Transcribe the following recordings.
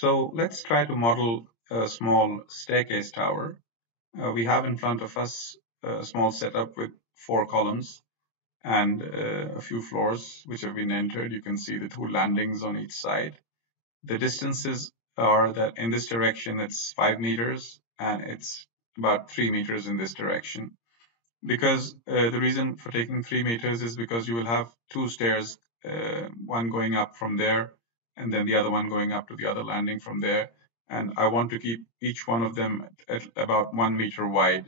So let's try to model a small staircase tower. We have in front of us a small setup with 4 columns and a few floors which have been entered. You can see the 2 landings on each side. The distances are that in this direction it's 5 meters and it's about 3 meters in this direction. Because the reason for taking 3 meters is because you will have 2 stairs, one going up from there, and then the other one going up to the other landing from there. And I want to keep each one of them at about 1 meter wide,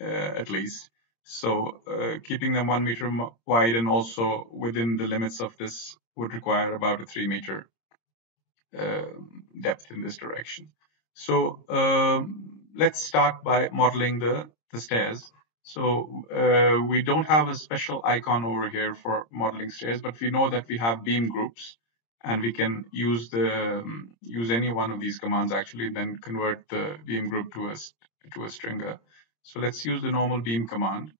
at least. So keeping them 1 meter wide and also within the limits of this would require about a 3 meter depth in this direction. So let's start by modeling the stairs. So we don't have a special icon over here for modeling stairs, but we know that we have beam groups, and we can use use any one of these commands actually, then convert the beam group to a stringer. So let's use the normal beam command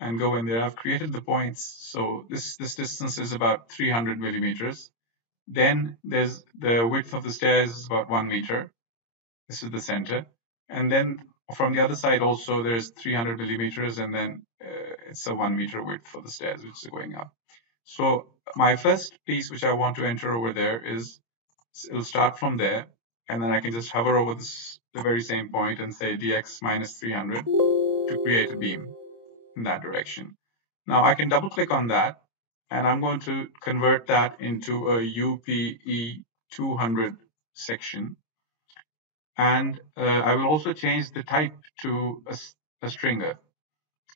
and go in there. I've created the points. So this distance is about 300 millimeters. Then there's the width of the stairs is about 1 meter. This is the center. And then from the other side also there's 300 millimeters, and then it's a 1 meter width for the stairs which is going up. So my first piece which I want to enter over there is, it'll start from there, and then I can just hover over the very same point and say dx minus 300 to create a beam in that direction. Now I can double click on that, and I'm going to convert that into a UPE 200 section. And I will also change the type to a stringer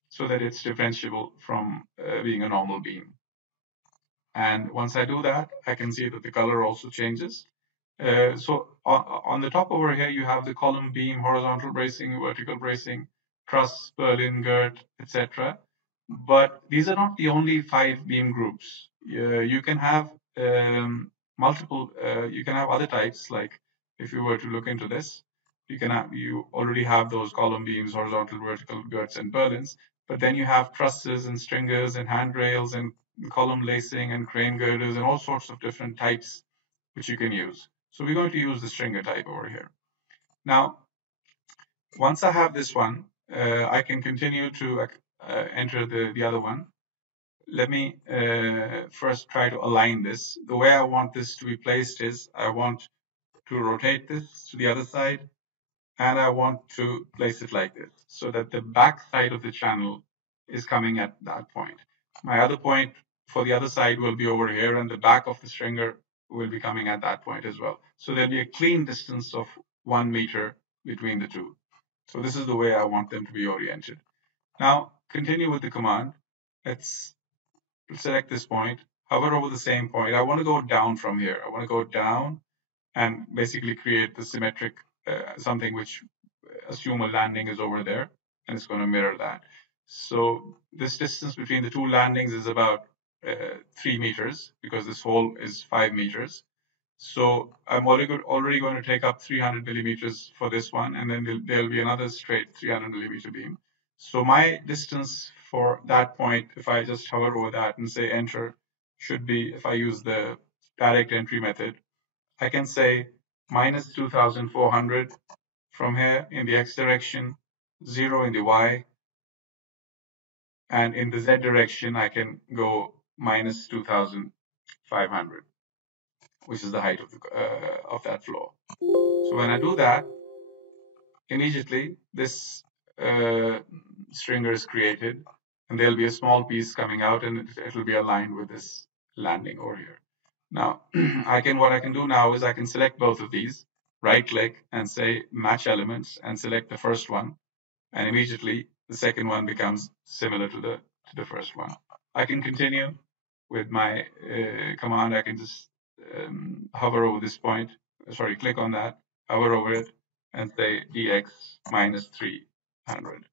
so that it's differentiable from being a normal beam. And once I do that, I can see that the color also changes. So on the top over here, you have the column, beam, horizontal bracing, vertical bracing, truss, purlin, girt, etc. But these are not the only 5 beam groups. You can have multiple. You can have other types. Like if you were to look into this, you already have those column beams, horizontal, vertical, girts, and purlins. But then you have trusses and stringers and handrails and column lacing and crane girders and all sorts of different types which you can use. So we're going to use the stringer type over here. Now, once I have this one, I can continue to enter the other one. Let me first try to align this. The way I want this to be placed is I want to rotate this to the other side, and I want to place it like this so that the back side of the channel is coming at that point. My other point for the other side will be over here, and the back of the stringer will be coming at that point as well. So there'll be a clean distance of 1 meter between the two. So this is the way I want them to be oriented. Now, continue with the command. Let's select this point, hover over the same point. I want to go down from here. I want to go down and basically create the symmetric something which assume a landing is over there, and it's going to mirror that. So this distance between the 2 landings is about 3 meters, because this hole is 5 meters. So I'm already going to take up 300 millimeters for this one, and then there'll be another straight 300 millimeter beam. So my distance for that point, if I just hover over that and say enter, should be, if I use the direct entry method, I can say minus 2,400 from here in the x direction, 0 in the y, and in the z direction, I can go minus 2,500, which is the height of that floor. So when I do that, immediately this stringer is created, and there'll be a small piece coming out, and it'll be aligned with this landing over here. Now, what I can do now is I can select both of these, right click and say match elements, and select the first one, and immediately the second one becomes similar to the first one. I can continue with my command. I can just hover over this point, click on that, hover over it, and say dx minus 300.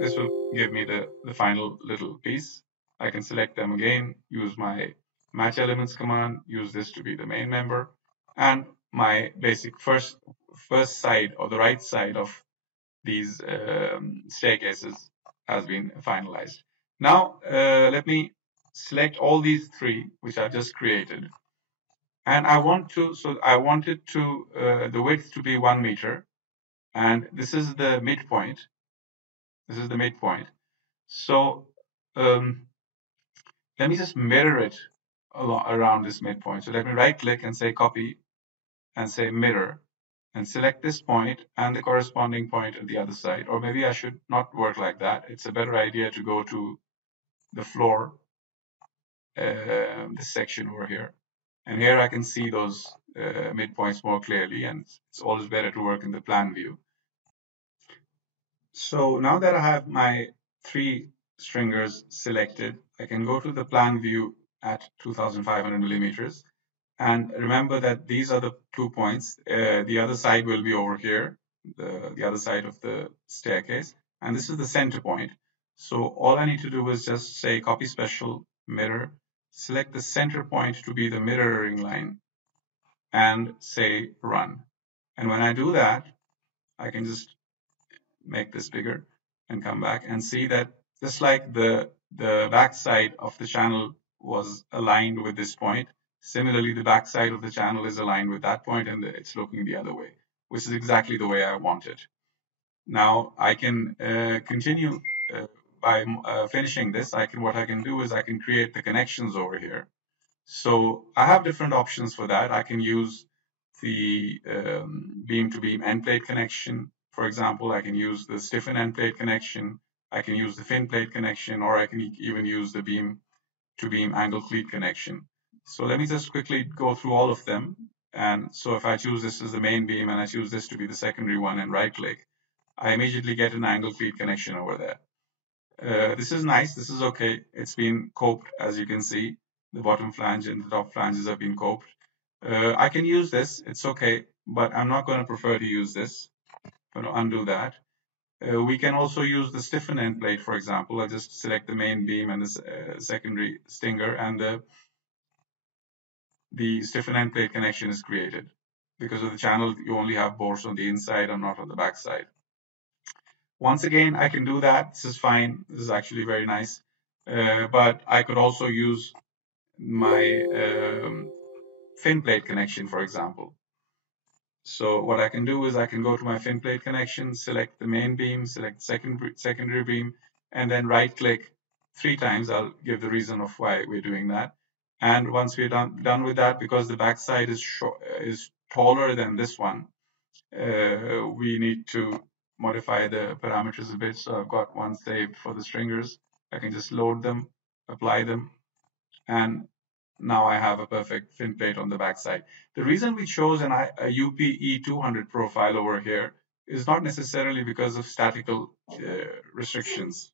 This will give me the final little piece. I can select them again, use my match elements command, use this to be the main member, and my basic first side, or the right side of these staircases has been finalized. Now let me select all these 3 which I've just created, And I wanted the width to be 1 meter, and this is the midpoint. This is the midpoint. So um, let me just mirror it around this midpoint. So let me right click and say copy and say mirror and select this point and the corresponding point at the other side. Or maybe I should not work like that. It's a better idea to go to the floor, this section over here. And here I can see those midpoints more clearly, and it's always better to work in the plan view. So now that I have my three stringers selected, I can go to the plan view at 2500 millimeters. And remember that these are the 2 points. The other side will be over here, the other side of the staircase. And this is the center point. So all I need to do is just say copy special, mirror, select the center point to be the mirroring line, and say run. And when I do that, I can just make this bigger and come back and see that just like the back side of the channel was aligned with this point, similarly the back side of the channel is aligned with that point, and it's looking the other way, which is exactly the way I want it. Now I can continue by finishing this. What I can do is I can create the connections over here. So I have different options for that. I can use the beam to beam end plate connection. For example, I can use the stiffen end plate connection. I can use the fin plate connection, or I can even use the beam to beam angle cleat connection. So let me just quickly go through all of them. And so if I choose this as the main beam and I choose this to be the secondary one and right click, I immediately get an angle cleat connection over there. This is nice. This is okay. It's been coped, as you can see. The bottom flange and the top flanges have been coped. I can use this. It's okay, but I'm not going to prefer to use this. I'm going to undo that. We can also use the stiffen end plate, for example. I just select the main beam and the secondary stinger, and the stiffen end plate connection is created. Because of the channel, you only have bores on the inside and not on the back side. Once again, I can do that. This is fine. This is actually very nice. But I could also use my fin plate connection, for example. So what I can do is I can go to my fin plate connection, select the main beam, select secondary beam, and then right click 3 times. I'll give the reason of why we're doing that. And once we're done with that, because the backside is taller than this one, we need to modify the parameters a bit. So I've got one saved for the stringers. I can just load them, apply them, and now I have a perfect fin plate on the backside. The reason we chose a UPE 200 profile over here is not necessarily because of statical restrictions.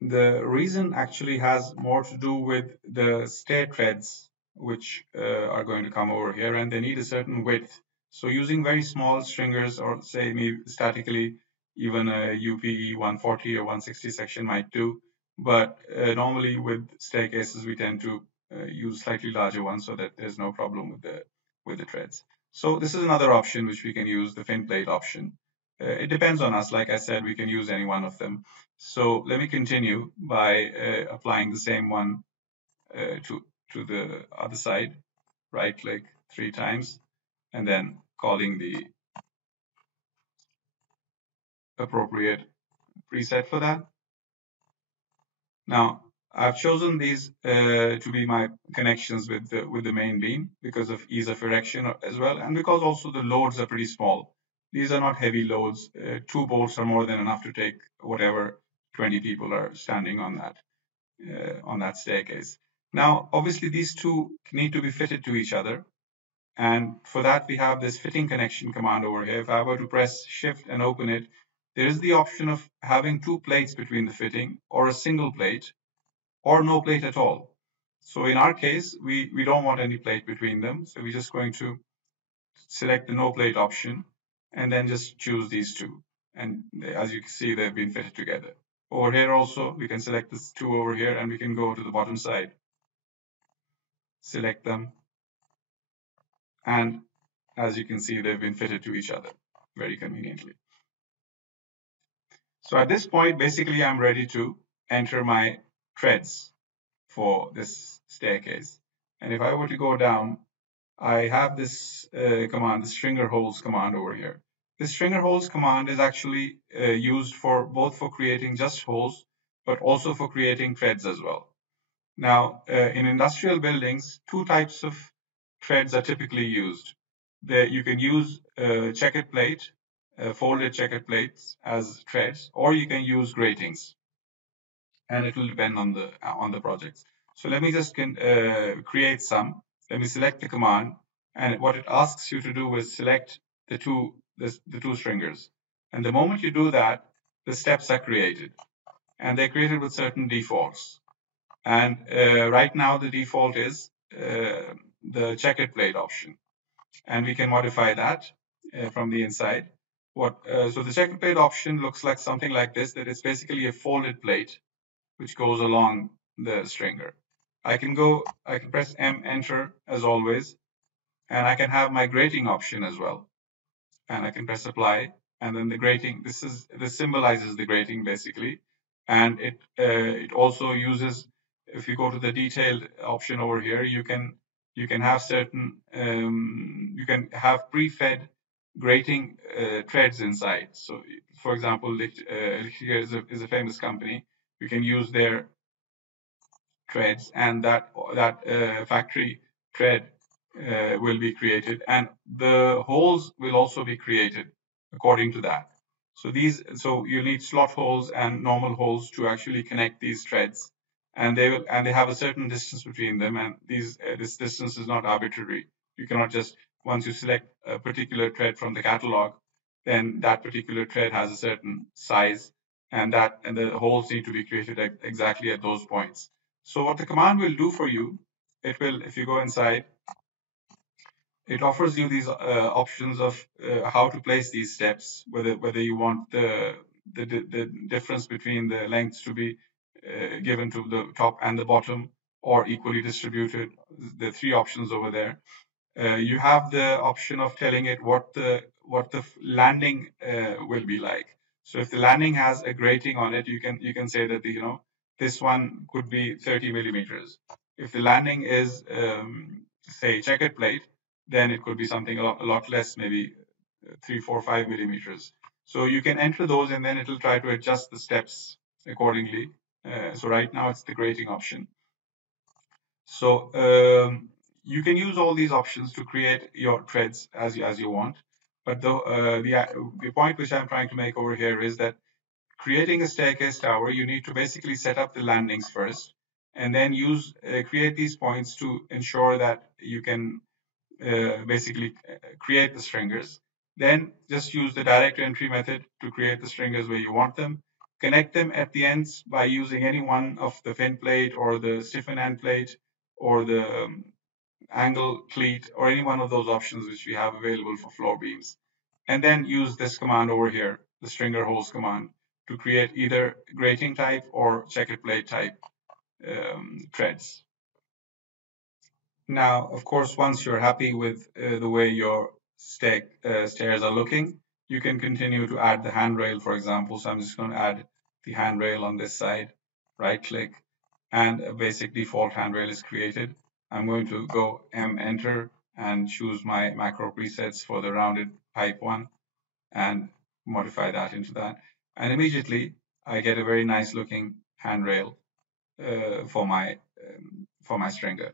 The reason actually has more to do with the stair treads, which are going to come over here, and they need a certain width. So using very small stringers, or say maybe statically, even a UPE 140 or 160 section might do. But normally with staircases, we tend to use slightly larger ones so that there's no problem with the treads. So this is another option which we can use, the fin plate option. It depends on us. Like I said, we can use any one of them. So let me continue by applying the same one to the other side. Right click 3 times and then calling the appropriate preset for that. Now I've chosen these to be my connections with the main beam because of ease of erection as well, and because also the loads are pretty small. These are not heavy loads. 2 bolts are more than enough to take whatever 20 people are standing on that staircase. Now, obviously, these two need to be fitted to each other. And for that, we have this fitting connection command over here. If I were to press shift and open it, there is the option of having 2 plates between the fitting, or a single plate, or no plate at all. So in our case, we don't want any plate between them. So we're just going to select the no plate option and then just choose these two. And as you can see, they've been fitted together. Over here also, we can select this two over here, and we can go to the bottom side, select them, and as you can see, they've been fitted to each other very conveniently. So at this point, basically, I'm ready to enter my treads for this staircase. And if I were to go down I have this command, the stringer holes command over here. The stringer holes command is actually used for both for creating just holes, but also for creating threads as well. Now, in industrial buildings, two types of threads are typically used. You can use checkered plate, folded checkered plates as threads, or you can use gratings, and it will depend on the projects. So let me just create some. Let me select the command, and what it asks you to do is select the two stringers. And the moment you do that, the steps are created, and they're created with certain defaults. And right now the default is the checkered plate option, and we can modify that from the inside. So the checkered plate option looks like something like this. That it's basically a folded plate which goes along the stringer. I can press M enter as always, and I can have my grating option as well. And I can press apply, and then the grating, this symbolizes the grating basically. And it also uses, if you go to the detailed option over here, you can have you can have pre-fed grating threads inside. So for example, here is a famous company. You can use their threads, and that factory thread will be created, and the holes will also be created according to that. So you need slot holes and normal holes to actually connect these threads, and they have a certain distance between them, and this distance is not arbitrary. You cannot just, once you select a particular thread from the catalog, then that particular thread has a certain size, and the holes need to be created exactly at those points. So what the command will do for you, if you go inside, it offers you these options of how to place these steps, whether you want the difference between the lengths to be given to the top and the bottom, or equally distributed, the three options over there. You have the option of telling it what the landing will be like. So if the landing has a grating on it, you can say that this one could be 30 millimeters. If the landing is say checkered plate, then it could be something a lot less, maybe 3, 4, 5 millimeters. So you can enter those, and then it'll try to adjust the steps accordingly. So right now it's the grating option. So you can use all these options to create your threads as you want. But the point which I'm trying to make over here is that creating a staircase tower, you need to basically set up the landings first, and then create these points to ensure that you can basically create the stringers. Then just use the direct entry method to create the stringers where you want them. Connect them at the ends by using any one of the fin plate or the stiffen end plate or the angle cleat, or any one of those options which we have available for floor beams. And then use this command over here, the stringer holes command, to create either grating type or checkered plate type threads. Now, of course, once you're happy with the way your stairs are looking, you can continue to add the handrail, for example. So I'm just going to add the handrail on this side, right click, and a basic default handrail is created. I'm going to go enter and choose my macro presets for the rounded pipe one and modify that into that. And immediately I get a very nice looking handrail for my stringer.